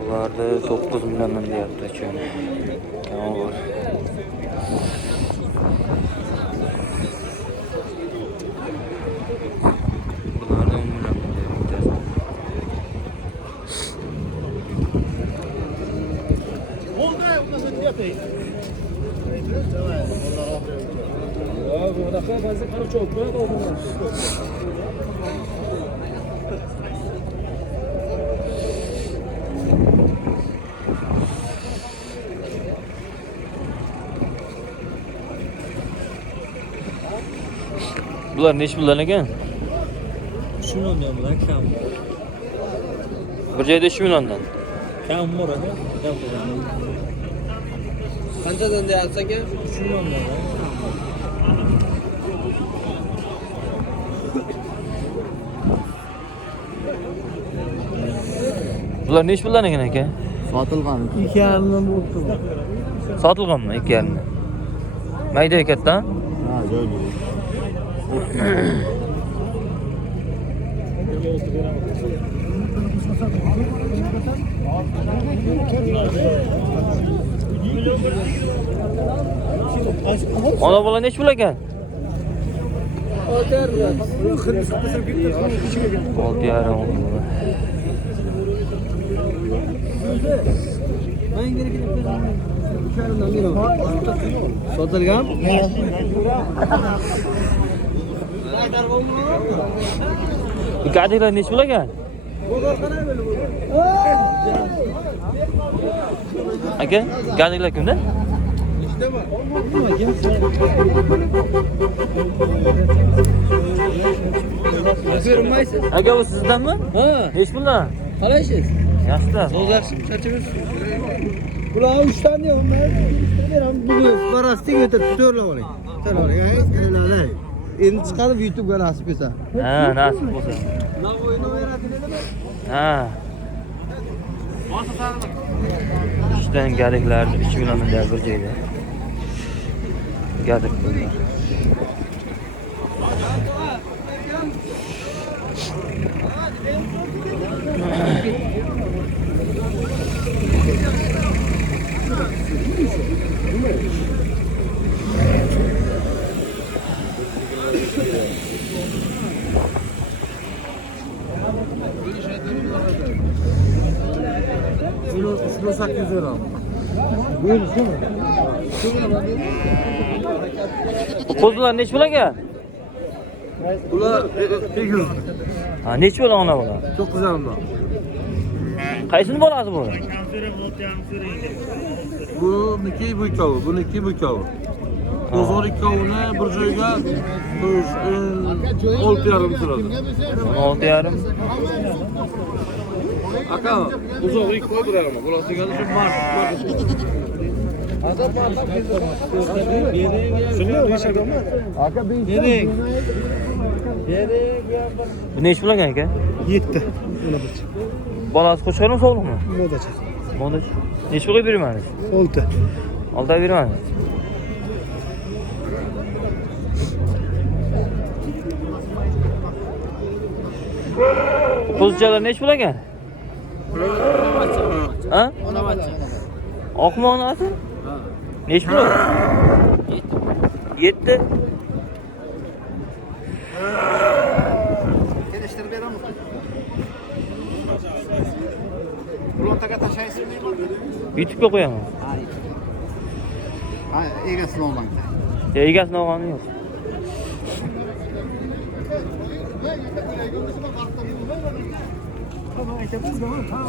Ularda 9 milyondan deyapti uchun. Kamol bor. Bularda 10 milyondan deyapti. Bular neç puldan ekan? 3 milliondan bular kam. Bir joyda 3 milyondan. Kam bor aka. Kam bor. Qanchadan deyapsiz aka? 3 milliondan. Bular neç puldan ekan aka? Sotilgan. 2,5 bo'ldi. Sotilganmi 2,5? Mayda katta? Ha, joyli. Ona bola neç pul ekan? 6,5. Sotilgan? Ikadilar neç pul ekan? Aka, ikadilar kimda? Aka bu sizdanmi? Ha, Neç puldan? qalaysiz? Yaxshi. Yaxshi, charchamaysiz? Bular 3 tane deyapman. Beram bugun parastik o'tib to'rlab oling. To'rlab oling. Aylanay. Endi chiqarib YouTube'ga nasib etsa. Ha, nasib bo'lsa. Navoiyni o'yratdingizmi? Ha. İşten geldikler 3 milyonun değer bir joyda. Geldik bunlar. Şunu 800 lira. Kuzular neç pul ekan? Bular 800. Ha, neç pul ona bola? Çok güzel bunlar. Qaysini bolasi bu? Buniki bu ikavi, buniki bu ikavi. Bozor ikavini bir joyga 6,5 turadi. 16,5. Aka, uzoq ikovi beradi. Bular degani shu mart. Aka bering. Bu neç pul ekan aka? 7. Bolasi qo'shqarmi sog'liqmi? Modacha. Modich. Neç pulga bermaysiz? 6. 6 ay bermaysiz. Kuzuchalar neç pul ekan? Ha? Ona bacha. Oqmi onasi? Ha. Neç pul? 7. Kelishtirib beramiz. Bloktaga tashlaysizmi? YouTube'ga qo'yaman. Ha, egasini olmang. Egasini olgani yo'q.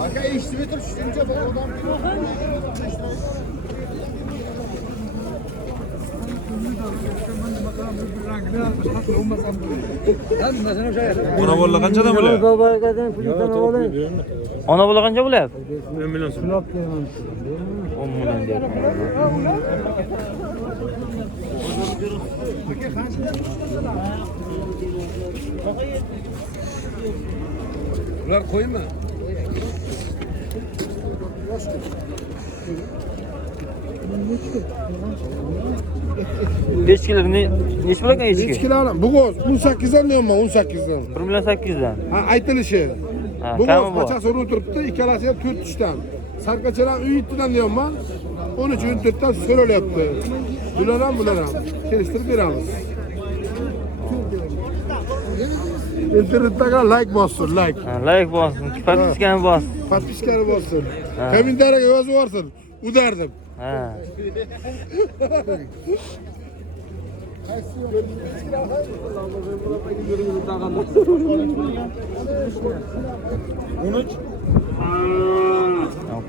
Aka eshitib turib shuncha bor odam. Ona bola qanchadan bo'ladi? Ona bola qancha bo'lyapti? 1 million so'm. 10 million deyapman. Ular qo'yma. Echkilar nechi pul ekan echki? Echkilarni bugoz 18 dan deyapman, 18 dan. 1,8 million. Ha, aytilishi. Ha, Bugoz kami bor. qachasi urib turibdi, ikkalasi ham 4 tushdan. Sarkaçalan üyüttüden diyorum ben. Onun için üyüttükten sonra öyle yaptı. Bulanam. Kestirip bir alız. İnternette like bastır, like. Like bossin, подпискani bos. Подписканы bastır. Kommentariya yazı varsın. Udardım. Ha.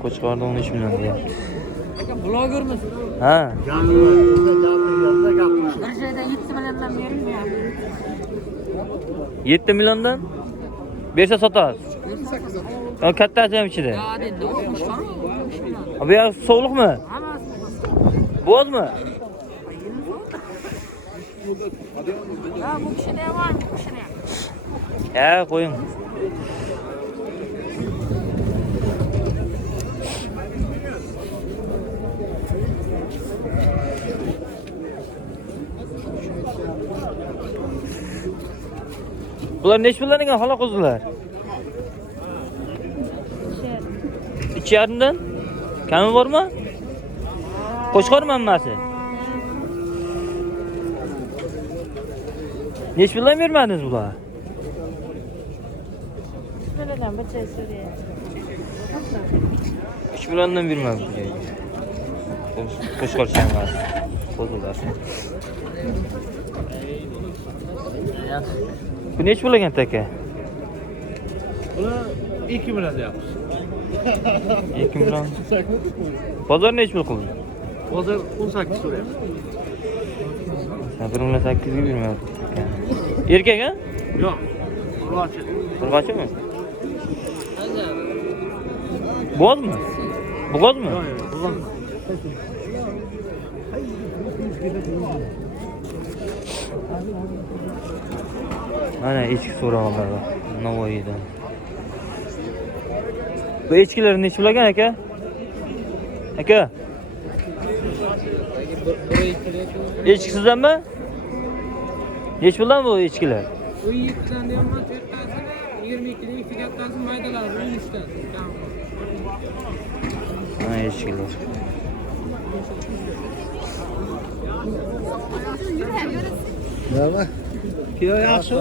Qo'chqorda 13 million deyapti. Blogermiz. Ha. Bir şeyden 7 milyondan verilmiyor. 7 milliondan bersa sotasiz. Ha, kattasi ham ichida. Hadi endi o'tmuş var mı? 60 milyon. Bu yer sovuqmi? Hammasi Bozmi? ha bu kişide var mı? Bu kişide. Ha, qo'ying. Bular neç puldan ekan xola qo'zilar? 2,5dan? Kami bormi? Qo'shqor hammasi. Neç puldan bermadingiz bular? Şuradan bir şey söyleyeyim. 3 milliondan bermadim. Qo'shqor hammasi. Qo'zilar. Bu neç pul ekan taka? Buna 2 milyon deyapmiz. 2 million. Bozor neç pul qildi? Hozir 18 so'rayapmiz. 1 million 800 ga bermadim. Erkak ha? Yo'q. Urg'ochi. Urg'ochimi? Bozmi? Bu bozmi? Yo'q, yo'q. Mana echki so'rog'lar bor. Navoiydan. Bu echkilar nech pul ekan aka? Aka. Echki sizdanmi? Nech puldan bu echkilar? 17'den diyorum ben Türk'ten 22'den 2 kattası maydalar 13'ten. Mana echkilar. Nima? Kiyo yaxshi.